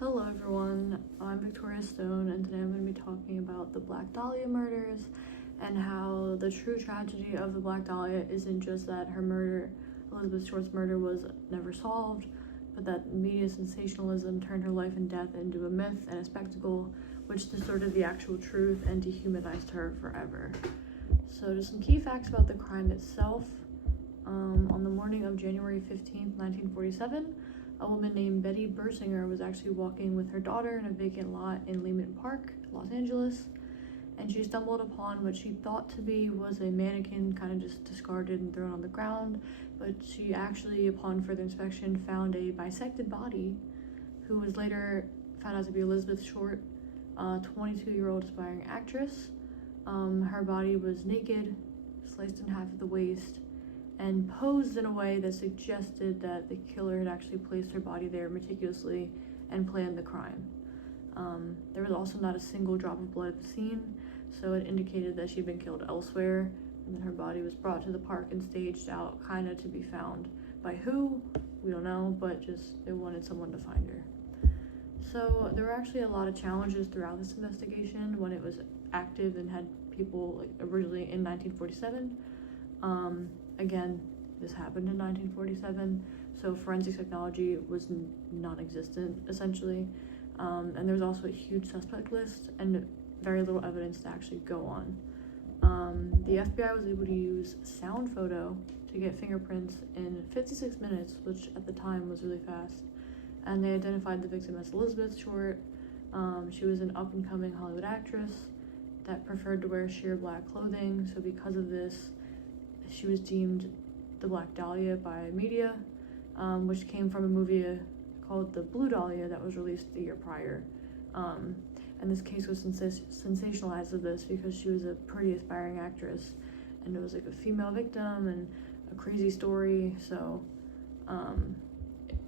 Hello everyone, I'm Victoria Stone, and today I'm going to be talking about the Black Dahlia murders and how the true tragedy of the Black Dahlia isn't just that her murder, Elizabeth Short's murder, was never solved, but that media sensationalism turned her life and death into a myth and a spectacle which distorted the actual truth and dehumanized her forever. So just some key facts about the crime itself. On the morning of January 15th, 1947, a woman named Betty Bersinger was actually walking with her daughter in a vacant lot in Lehman Park, Los Angeles, and she stumbled upon what she thought to be was a mannequin kind of just discarded and thrown on the ground, but she actually, upon further inspection, found a bisected body who was later found out to be Elizabeth Short, a 22-year-old aspiring actress. Her body was naked, sliced in half at the waist, and posed in a way that suggested that the killer had actually placed her body there meticulously and planned the crime. There was also not a single drop of blood at the scene, so it indicated that she'd been killed elsewhere, and then her body was brought to the park and staged out, kind of to be found. By who? We don't know, but just they wanted someone to find her. So there were actually a lot of challenges throughout this investigation when it was active and had people originally in 1947. Again, this happened in 1947, so forensic technology was non-existent, essentially. And there was also a huge suspect list and very little evidence to actually go on. The FBI was able to use sound photo to get fingerprints in 56 minutes, which at the time was really fast. And they identified the victim as Elizabeth Short. She was an up-and-coming Hollywood actress that preferred to wear sheer black clothing, so because of this, she was deemed the Black Dahlia by media, which came from a movie called The Blue Dahlia that was released the year prior. And this case was sensationalized of this because she was a pretty aspiring actress, and it was like a female victim and a crazy story, so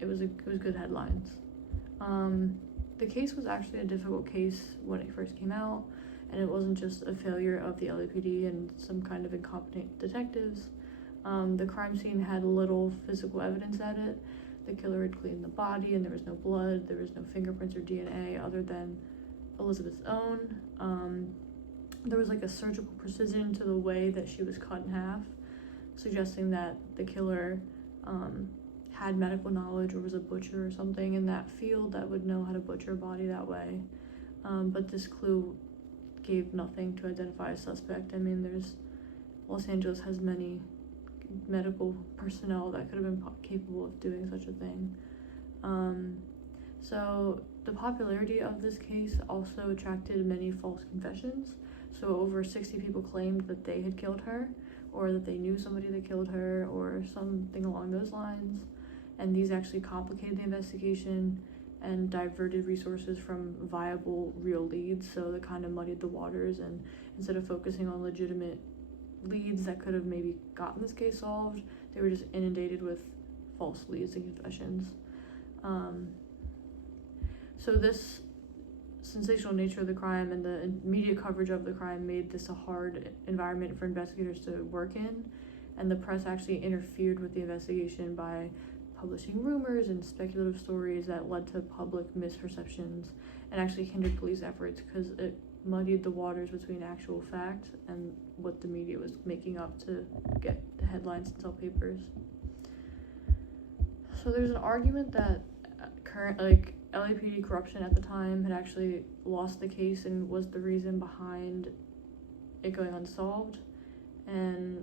it was good headlines. The case was actually a difficult case when it first came out, and it wasn't just a failure of the LAPD and some kind of incompetent detectives. The crime scene had little physical evidence at it. The killer had cleaned the body, and there was no blood, there was no fingerprints or DNA other than Elizabeth's own. There was like a surgical precision to the way that she was cut in half, suggesting that the killer had medical knowledge or was a butcher or something in that field that would know how to butcher a body that way. But this clue gave nothing to identify a suspect. I mean, Los Angeles has many medical personnel that could have been capable of doing such a thing. So the popularity of this case also attracted many false confessions. So over 60 people claimed that they had killed her, or that they knew somebody that killed her, or something along those lines. And these actually complicated the investigation and diverted resources from viable real leads, so they kind of muddied the waters, and instead of focusing on legitimate leads that could have maybe gotten this case solved, they were just inundated with false leads and confessions. So this sensational nature of the crime and the media coverage of the crime made this a hard environment for investigators to work in, and the press actually interfered with the investigation by publishing rumors and speculative stories that led to public misperceptions and actually hindered police efforts because it muddied the waters between actual fact and what the media was making up to get the headlines and sell papers. So there's an argument that LAPD corruption at the time had actually lost the case and was the reason behind it going unsolved. And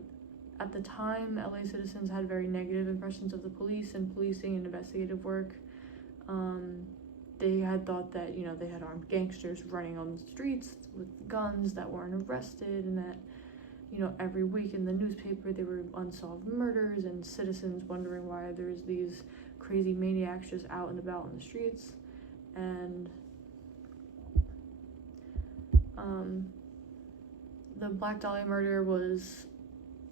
at the time, LA citizens had very negative impressions of the police and policing and investigative work. They had thought that, they had armed gangsters running on the streets with guns that weren't arrested, and that, every week in the newspaper there were unsolved murders and citizens wondering why there's these crazy maniacs just out and about in the streets. And the Black Dahlia murder was,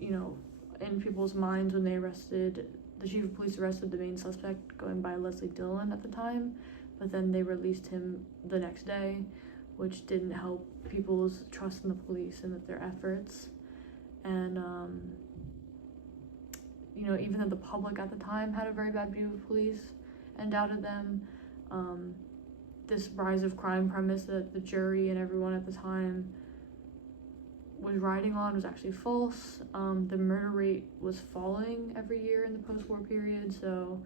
in people's minds when the chief of police arrested the main suspect, going by Leslie Dillon at the time, but then they released him the next day, which didn't help people's trust in the police and their efforts. And even though the public at the time had a very bad view of police and doubted them, this rise of crime premise that the jury and everyone at the time was riding on was actually false. The murder rate was falling every year in the post-war period. So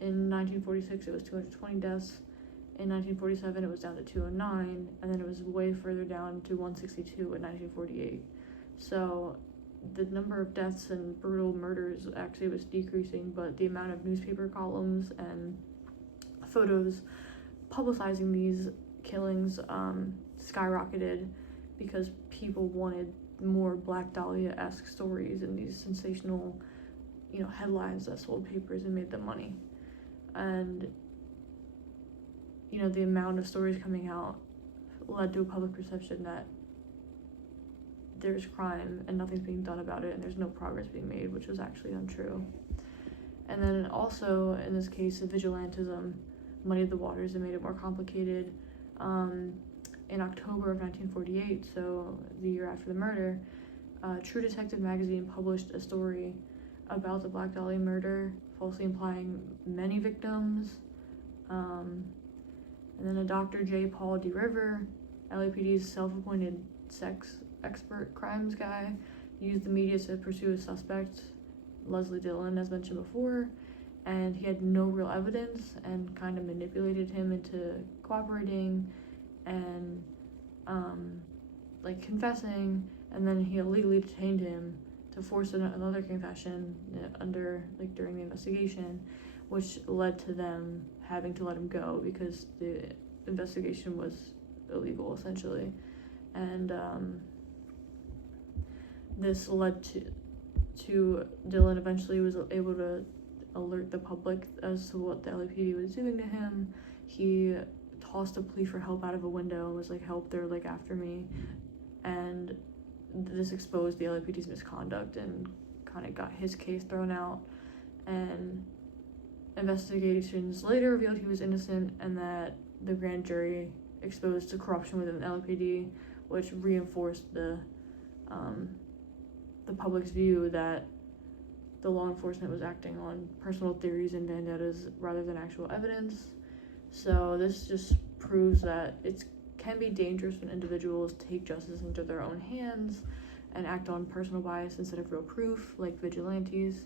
in 1946 it was 220 deaths. In 1947 it was down to 209, and then it was way further down to 162 in 1948. So the number of deaths and brutal murders actually was decreasing, but the amount of newspaper columns and photos publicizing these killings skyrocketed because people wanted more Black Dahlia-esque stories and these sensational, headlines that sold papers and made them money. And the amount of stories coming out led to a public perception that there's crime and nothing's being done about it and there's no progress being made, which was actually untrue. And then also, in this case, the vigilantism muddied the waters and made it more complicated. In October of 1948, so the year after the murder, True Detective magazine published a story about the Black Dahlia murder, falsely implying many victims. And then a Dr. J. Paul D. River, LAPD's self-appointed sex expert crimes guy, used the media to pursue a suspect, Leslie Dillon, as mentioned before, and he had no real evidence and kind of manipulated him into cooperating and confessing, and then he illegally detained him to force another confession during the investigation, which led to them having to let him go because the investigation was illegal, essentially. And this led to Dillon eventually was able to alert the public as to what the LAPD was doing to him. He tossed a plea for help out of a window and was like, "Help, they're after me." And this exposed the LAPD's misconduct and kind of got his case thrown out. And investigations later revealed he was innocent and that the grand jury exposed to corruption within the LAPD, which reinforced the public's view that the law enforcement was acting on personal theories and vendettas rather than actual evidence. So this just proves that it can be dangerous when individuals take justice into their own hands and act on personal bias instead of real proof, like vigilantes.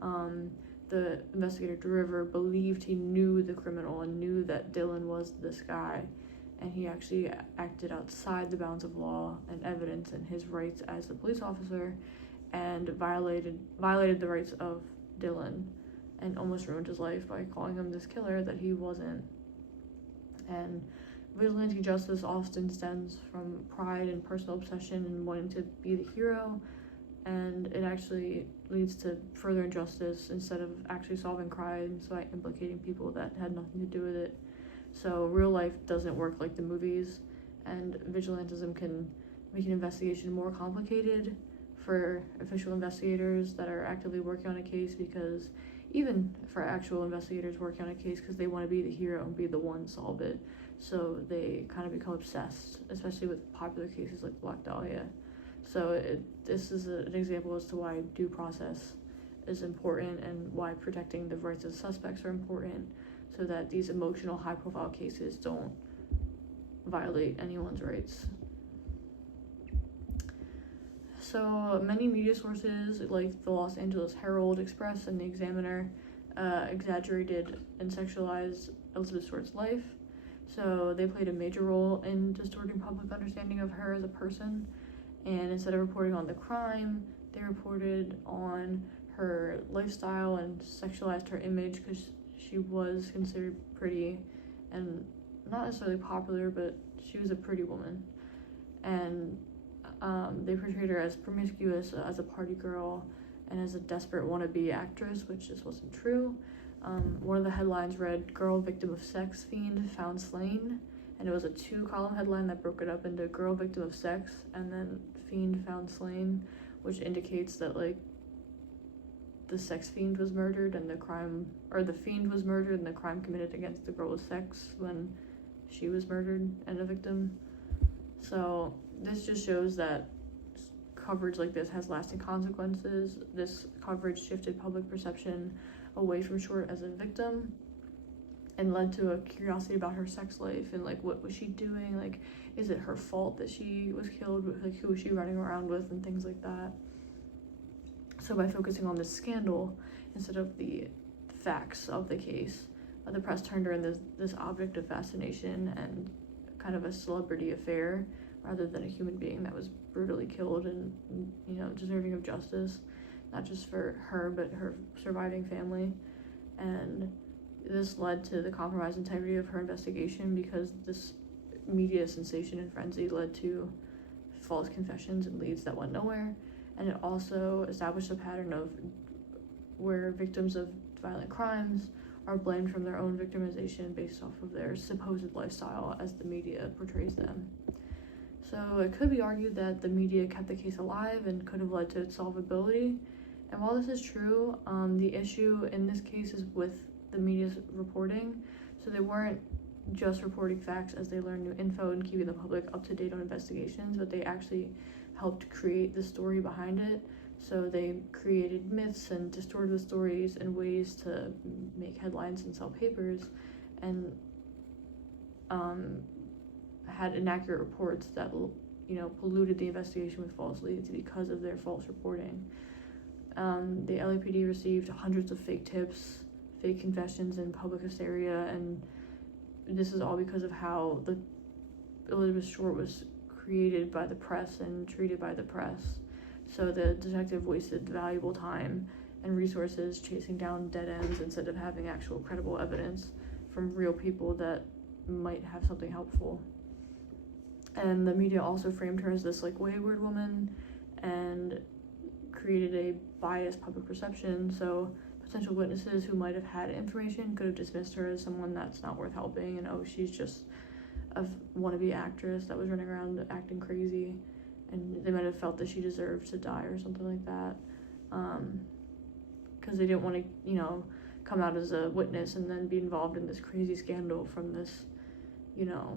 The investigator River believed he knew the criminal and knew that Dillon was this guy, and he actually acted outside the bounds of law and evidence and his rights as a police officer, and violated the rights of Dillon and almost ruined his life by calling him this killer that he wasn't. And vigilante justice often stems from pride and personal obsession and wanting to be the hero, and it actually leads to further injustice instead of actually solving crimes by implicating people that had nothing to do with it. So real life doesn't work like the movies, and vigilantism can make an investigation more complicated for official investigators that are actively working on a case, because even for actual investigators working on a case, because they want to be the hero and be the one to solve it, so they kind of become obsessed, especially with popular cases like Black Dahlia. So this is an example as to why due process is important and why protecting the rights of suspects are important, so that these emotional, high-profile cases don't violate anyone's rights. So many media sources, like the Los Angeles Herald, Express, and the Examiner, exaggerated and sexualized Elizabeth Stewart's life. So they played a major role in distorting public understanding of her as a person. And instead of reporting on the crime, they reported on her lifestyle and sexualized her image, because she was considered pretty and not necessarily popular, but she was a pretty woman. And they portrayed her as promiscuous, as a party girl, and as a desperate wannabe actress, which just wasn't true. One of the headlines read, "Girl victim of sex fiend found slain," and it was a 2-column headline that broke it up into "Girl victim of sex" and then "Fiend found slain," which indicates that the sex fiend was murdered and the fiend was murdered and the crime committed against the girl was sex when she was murdered and a victim. So this just shows that coverage like this has lasting consequences. This coverage shifted public perception away from Short as a victim and led to a curiosity about her sex life and like what was she doing, like is it her fault that she was killed, like who was she running around with and things like that. So by focusing on this scandal instead of the facts of the case, the press turned her into this object of fascination and kind of a celebrity affair rather than a human being that was brutally killed and, you know, deserving of justice, not just for her but her surviving family. And this led to the compromised integrity of her investigation because this media sensation and frenzy led to false confessions and leads that went nowhere. And it also established a pattern of where victims of violent crimes are blamed from their own victimization based off of their supposed lifestyle as the media portrays them. So it could be argued that the media kept the case alive and could have led to its solvability. And while this is true, the issue in this case is with the media's reporting. So they weren't just reporting facts as they learned new info and keeping the public up to date on investigations, but they actually helped create the story behind it. So they created myths and distorted the stories in ways to make headlines and sell papers, and had inaccurate reports that, you know, polluted the investigation with false leads because of their false reporting. The LAPD received hundreds of fake tips, fake confessions, and public hysteria, and this is all because of how the Elizabeth Short was created by the press and treated by the press. So the detective wasted valuable time and resources chasing down dead ends instead of having actual credible evidence from real people that might have something helpful. And the media also framed her as this like wayward woman and created a biased public perception. So potential witnesses who might have had information could have dismissed her as someone that's not worth helping, and oh, she's just a wannabe actress that was running around acting crazy, and they might have felt that she deserved to die or something like that, because they didn't want to, you know, come out as a witness and then be involved in this crazy scandal from this, you know,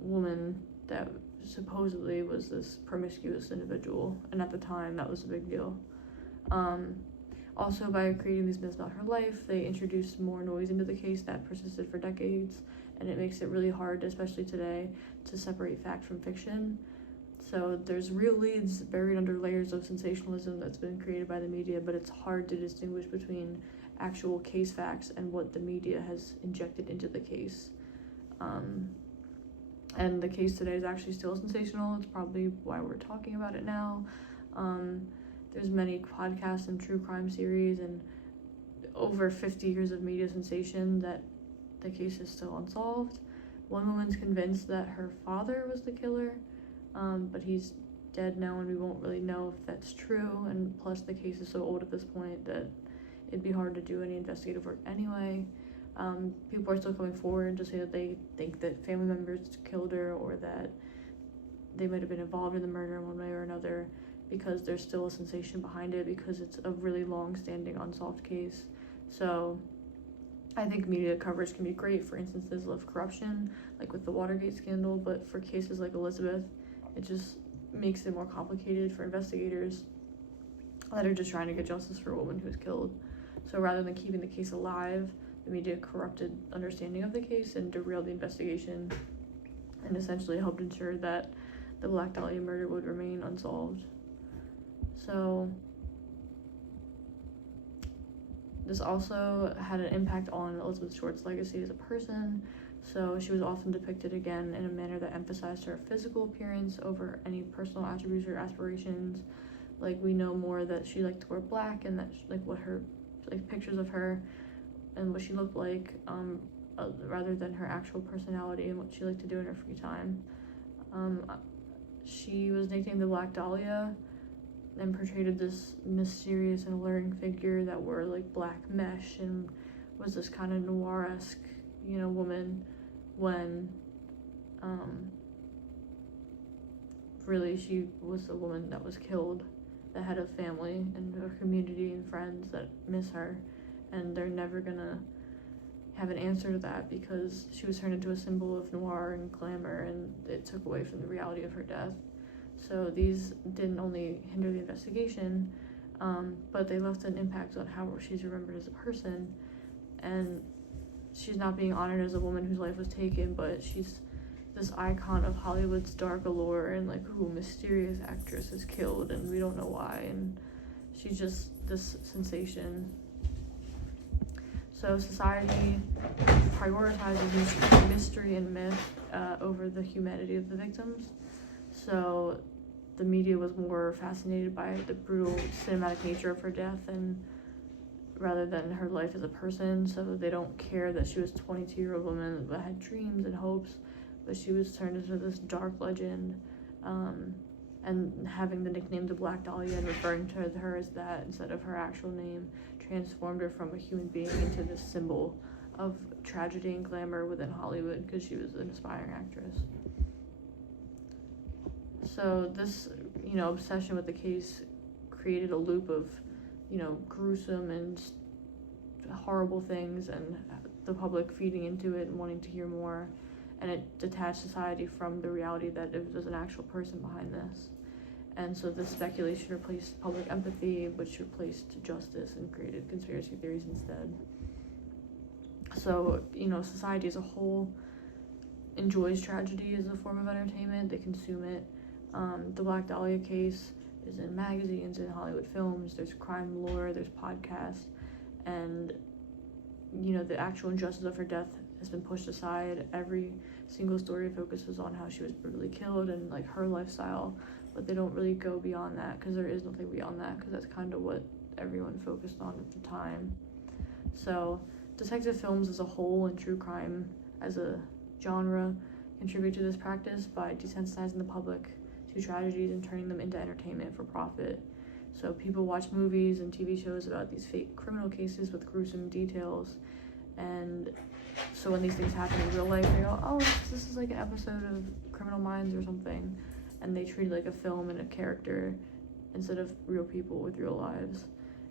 woman that supposedly was this promiscuous individual, and at the time that was a big deal. Also, by creating these myths about her life, they introduced more noise into the case that persisted for decades, and it makes it really hard, especially today, to separate fact from fiction. So there's real leads buried under layers of sensationalism that's been created by the media, but it's hard to distinguish between actual case facts and what the media has injected into the case. And the case today is actually still sensational. It's probably why we're talking about it now. There's many podcasts and true crime series and over 50 years of media sensation that the case is still unsolved. One woman's convinced that her father was the killer, but he's dead now and we won't really know if that's true, and plus the case is so old at this point that it'd be hard to do any investigative work anyway. People are still coming forward to say that they think that family members killed her or that they might have been involved in the murder in one way or another, because there's still a sensation behind it because it's a really long-standing unsolved case. So I think media coverage can be great for instances of corruption, like with the Watergate scandal, but for cases like Elizabeth, it just makes it more complicated for investigators that are just trying to get justice for a woman who was killed. So rather than keeping the case alive, the media corrupted understanding of the case and derailed the investigation and essentially helped ensure that the Black Dahlia murder would remain unsolved. So this also had an impact on Elizabeth Short's legacy as a person. So she was often depicted again in a manner that emphasized her physical appearance over any personal attributes or aspirations. Like, we know more that she liked to wear black, and that what her pictures of her and what she looked like, rather than her actual personality and what she liked to do in her free time. She was nicknamed the Black Dahlia and portrayed this mysterious and alluring figure that wore like black mesh and was this kind of noir-esque, you know, woman, when really she was a woman that was killed, that had a family and a community and friends that miss her, and they're never gonna have an answer to that because she was turned into a symbol of noir and glamour, and it took away from the reality of her death. So these didn't only hinder the investigation, but they left an impact on how she's remembered as a person. And she's not being honored as a woman whose life was taken, but she's this icon of Hollywood's dark allure, and like, ooh, mysterious actress is killed and we don't know why, and she's just this sensation. So society prioritizes mystery and myth over the humanity of the victims. So the media was more fascinated by the brutal cinematic nature of her death and rather than her life as a person. So they don't care that she was a 22-year-old woman that had dreams and hopes, but she was turned into this dark legend. And having the nickname the Black Dahlia and referring to her as that instead of her actual name transformed her from a human being into this symbol of tragedy and glamour within Hollywood because she was an aspiring actress. So this, obsession with the case created a loop of, gruesome and horrible things and the public feeding into it and wanting to hear more. And it detached society from the reality that it was an actual person behind this. And so this speculation replaced public empathy, which replaced justice and created conspiracy theories instead. So, society as a whole enjoys tragedy as a form of entertainment. They consume it. The Black Dahlia case is in magazines, in Hollywood films, there's crime lore, there's podcasts, and, the actual injustice of her death has been pushed aside. Every single story focuses on how she was brutally killed and, like, her lifestyle, but they don't really go beyond that because there is nothing beyond that because that's kind of what everyone focused on at the time. So detective films as a whole and true crime as a genre contribute to this practice by desensitizing the public to tragedies and turning them into entertainment for profit. So people watch movies and TV shows about these fake criminal cases with gruesome details, and so when these things happen in real life, they go, oh, this is like an episode of Criminal Minds or something, and they treat it like a film and a character instead of real people with real lives.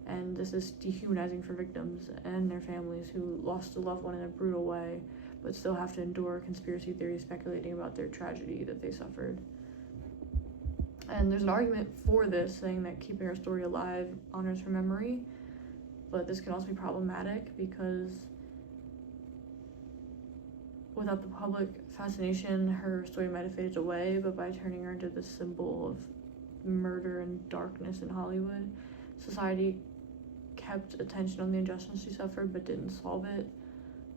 And this is dehumanizing for victims and their families who lost a loved one in a brutal way, but still have to endure conspiracy theories speculating about their tragedy that they suffered. And there's an argument for this, saying that keeping her story alive honors her memory, but this can also be problematic because without the public fascination, her story might have faded away, but by turning her into this symbol of murder and darkness in Hollywood, society kept attention on the injustice she suffered but didn't solve it.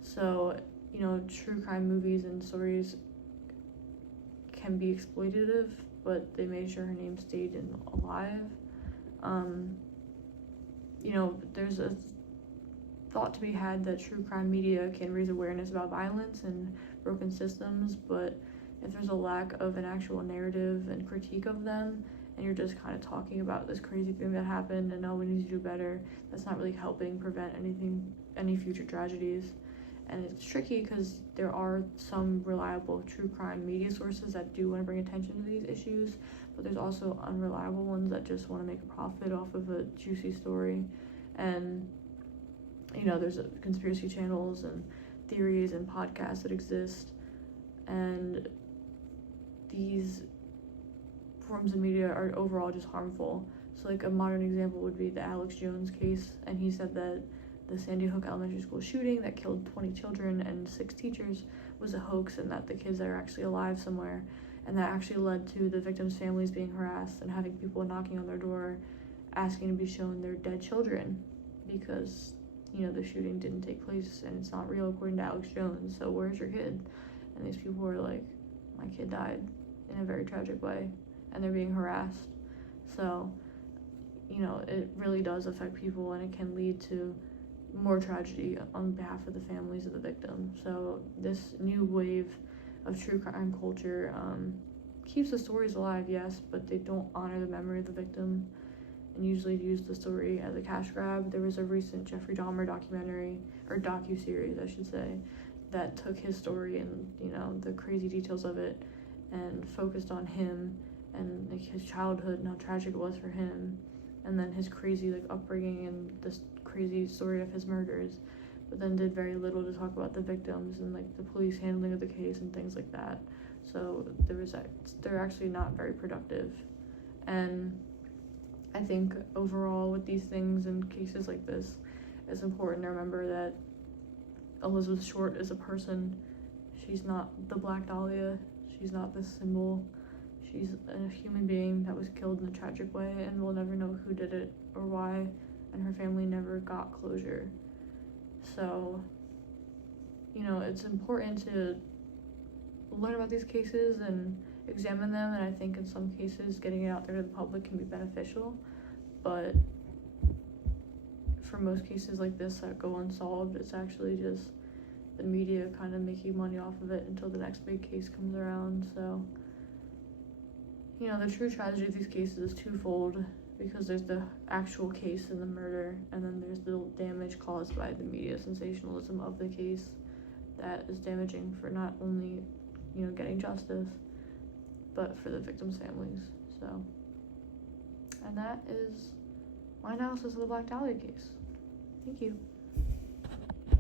So, true crime movies and stories can be exploitative, but they made sure her name stayed alive. There's a thought to be had that true crime media can raise awareness about violence and broken systems, but if there's a lack of an actual narrative and critique of them, and you're just kind of talking about this crazy thing that happened and we need to do better, that's not really helping prevent any future tragedies. And it's tricky because there are some reliable true crime media sources that do want to bring attention to these issues, but there's also unreliable ones that just want to make a profit off of a juicy story. And there's conspiracy channels and theories and podcasts that exist, and these forms of media are overall just harmful. So like a modern example would be the Alex Jones case, and he said that the Sandy Hook Elementary School shooting that killed 20 children and 6 teachers was a hoax, and that the kids are actually alive somewhere, and that actually led to the victims' families being harassed and having people knocking on their door asking to be shown their dead children because the shooting didn't take place and it's not real according to Alex Jones, so where's your kid? And these people were like, my kid died in a very tragic way, and they're being harassed. So it really does affect people, and it can lead to more tragedy on behalf of the families of the victim. So this new wave of true crime culture keeps the stories alive, yes, but they don't honor the memory of the victim and usually use the story as a cash grab. There was a recent Jeffrey Dahmer documentary, or docu-series I should say, that took his story and the crazy details of it and focused on him and like his childhood and how tragic it was for him, and then his crazy upbringing and this crazy story of his murders, but then did very little to talk about the victims and the police handling of the case and things like that. So they're actually not very productive. And I think overall with these things and cases like this, it's important to remember that Elizabeth Short is a person. She's not the Black Dahlia. She's not this symbol. She's a human being that was killed in a tragic way, and we'll never know who did it or why, and her family never got closure. So, you know, it's important to learn about these cases and examine them, and I think in some cases getting it out there to the public can be beneficial, but for most cases like this that go unsolved, it's actually just the media kind of making money off of it until the next big case comes around. So, you know, the true tragedy of these cases is twofold, because there's the actual case and the murder, and then there's the damage caused by the media sensationalism of the case that is damaging for not only, you know, getting justice, but for the victims' families. So, and that is my analysis of the Black Dahlia case. Thank you.